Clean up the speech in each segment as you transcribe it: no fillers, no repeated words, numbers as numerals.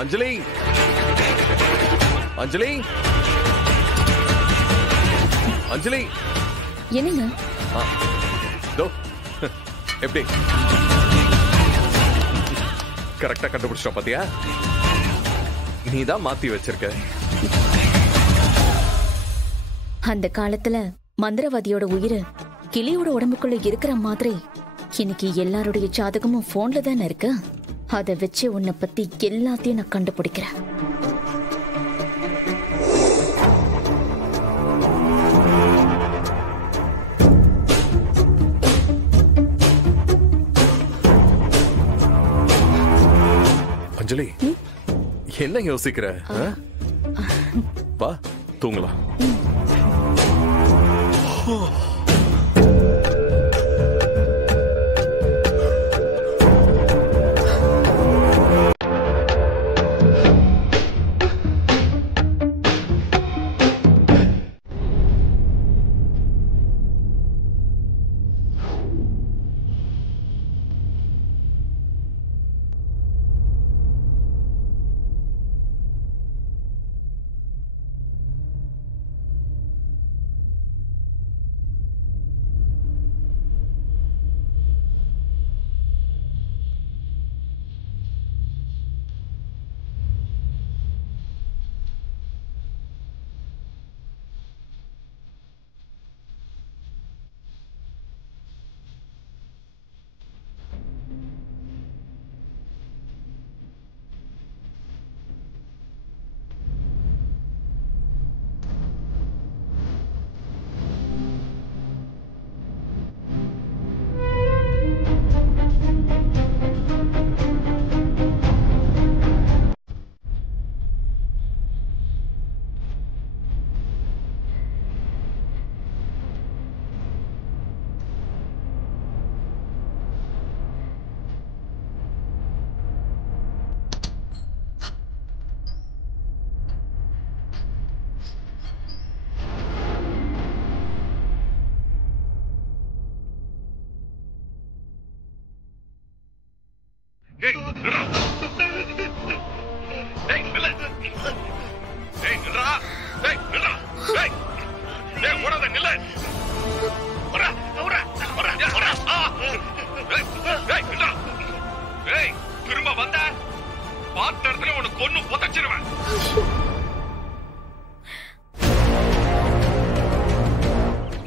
அஞ்சலி அஞ்சலி அஞ்சலி என்னங்க? எப்படி கரெக்டா கண்டுபிடிச்சா பாத்தியா? நீதான் மாத்தி வச்சிருக்க. அந்த காலத்துல மந்திரவாதியோட உயிர் கிளியோட உடம்புக்குள்ள இருக்கிற மாதிரி இன்னைக்கு எல்லாருடைய ஜாதகமும் போன்ல தானே இருக்கு. அதை வச்சு உன்னை பத்தி எல்லாத்தையும் நான் கண்டுபிடிக்கிறேன். அஞ்சலி, என்ன யோசிக்கிற? வா தூங்கலாம்.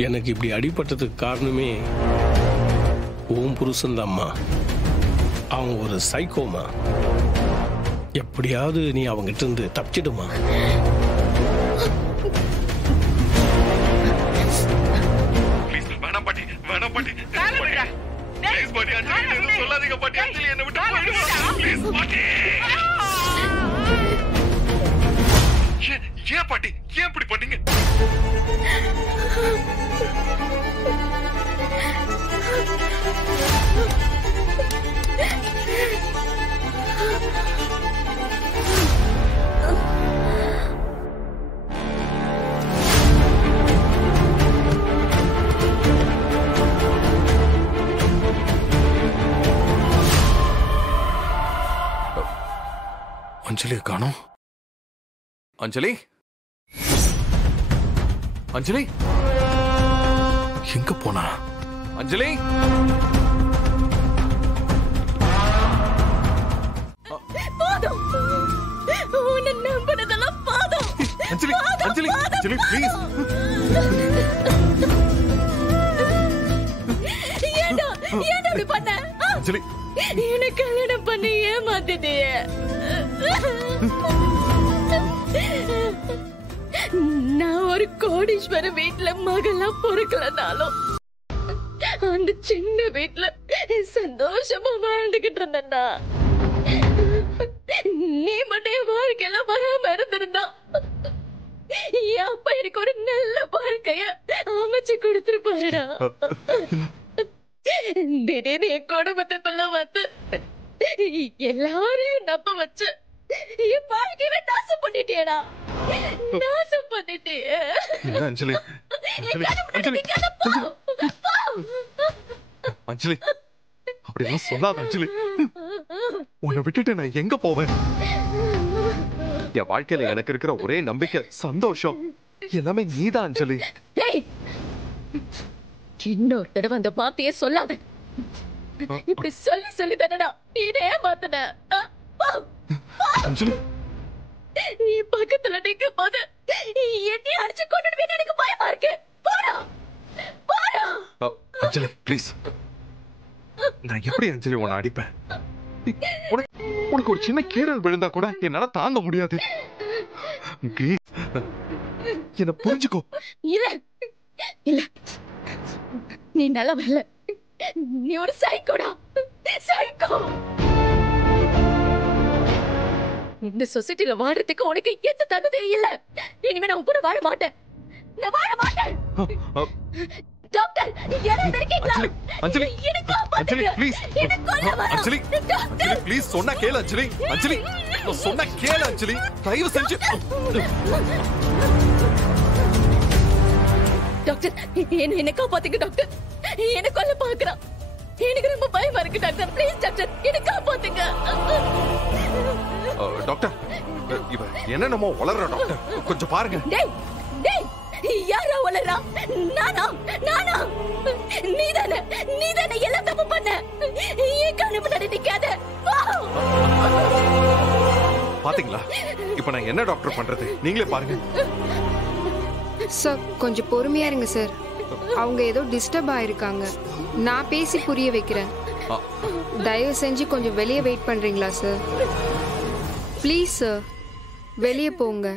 எனக்கு இப்படி அடிபட்டதுக்கு காரணமே ஓம் புருஷன் தான்மா. அவன் ஒரு சைக்கோமா. எப்படியாவது நீ அவங்கிட்ட இருந்து தப்பிச்சிடுமா. ஏன் பாட்டி, ஏன் இப்படி பண்ணீங்க? அஞ்சலியை காணோம். அஞ்சலி, அஞ்சலி எங்க போனா? அஞ்சலி, போதும். உன்னை நம்பினதெல்லாம் போதும். அஞ்சலி, அஞ்சலி, அஞ்சலி ப்ளீஸ். ஏன்டா இப்படி பண்ண? அஞ்சலி, என்ன கல்யாணம் பண்ணி ஏமாத்திட்டியே. நான் ஒரு கோடீஸ்வர வீட்டுல மகளா பொறுக்கலனாலும் அந்த சின்ன வீட்டுல சந்தோஷமா வாழ்ந்துகிட்டு இருந்தேன்டா. நீ மட்டும் என் வாழ்க்கையில வராம இருந்திருந்தா என் அப்பா எனக்கு ஒரு நல்ல வாழ்க்கைய அமைச்சு கொடுத்துருப்பாருடா. திடீர்னு என் குடும்பத்துக்குள்ள வந்து எல்லாரையும் நம்ப வச்சு என் வாழ்க்கையை நாசம் பண்ணிட்டியடா. நாசம் பண்ணிட்டியே. அஞ்சலி, அஞ்சலி அப்படிலாம் சொல்லாத அஞ்சலி. உன்னை விட்டுட்டு நான் எங்க போவேன்? என் வாழ்க்கையில எனக்கு இருக்கிற ஒரே நம்பிக்கை சந்தோஷம் எல்லாமே நீதான் அஞ்சலி. இன்னொரு தடவை அந்த வார்த்தையே சொல்லாத. இப்படி சொல்லி சொல்லி தானடா நீனே மாத்தன. அஞ்சலி நீ பக்கத்துல நிக்கும் போது என்னைய அடிச்சு கொண்டுடுவேன்னு எனக்கு பயமா இருக்கு. போடா போடா. அஞ்சலி ப்ளீஸ், நான் எப்படி அஞ்சலி உன்னை அடிப்பேன்? உனக்கு ஒரு சின்ன கீறல் விழுந்தா கூட என்னால தாங்க முடியாது. என்ன புரிஞ்சுக்கோ. இல்ல இல்ல, நீ நல்லவன் இல்ல, நீ ஒரு சைக்கோடா, சைக்கோ. இந்த சொசைட்டில வாழறதுக்கு உனக்கு எந்த தகுதியும் இல்ல. இனிமே நான் கூட வாழ மாட்டேன், நான் வாழ மாட்டேன். டாக்டர் யாராவது இருக்கீங்களா? அஞ்சலி அஞ்சலி ப்ளீஸ், அஞ்சலி அஞ்சலி ப்ளீஸ் சொன்னா கேளு அஞ்சலி. அஞ்சலி சொன்னா கேளு அஞ்சலி, தயவு செஞ்சு. டாக்டர் என்ன காப்பாத்துங்க டாக்டர், என்ன கொல்ல பாக்குறான். எனக்கு ரொம்ப பயமா இருக்கு டாக்டர், ப்ளீஸ் டாக்டர் என்ன காப்பாத்துங்க. டாக்டர் இவ என்னென்னமோ வளர்ற டாக்டர், கொஞ்சம் பாருங்க. டேய் டேய், யாரா வளரா? நானா நானா? நீதானே எல்லாம் தப்பு பண்ண. ஏன் கண்ணு முன்னாடி நிக்காத? பாத்தீங்களா இப்ப நான் என்ன டாக்டர் பண்றது, நீங்களே பாருங்க. சார் கொஞ்சம் பொறுமையா இருங்க சார், அவங்க ஏதோ டிஸ்டர்ப் ஆயிருக்காங்க, நான் பேசி புரிய வைக்கிறேன். தயவு செஞ்சு கொஞ்சம் வெளியே வெயிட் பண்றீங்களா சார்? ப்ளீஸ் சார், வெளியே போங்க.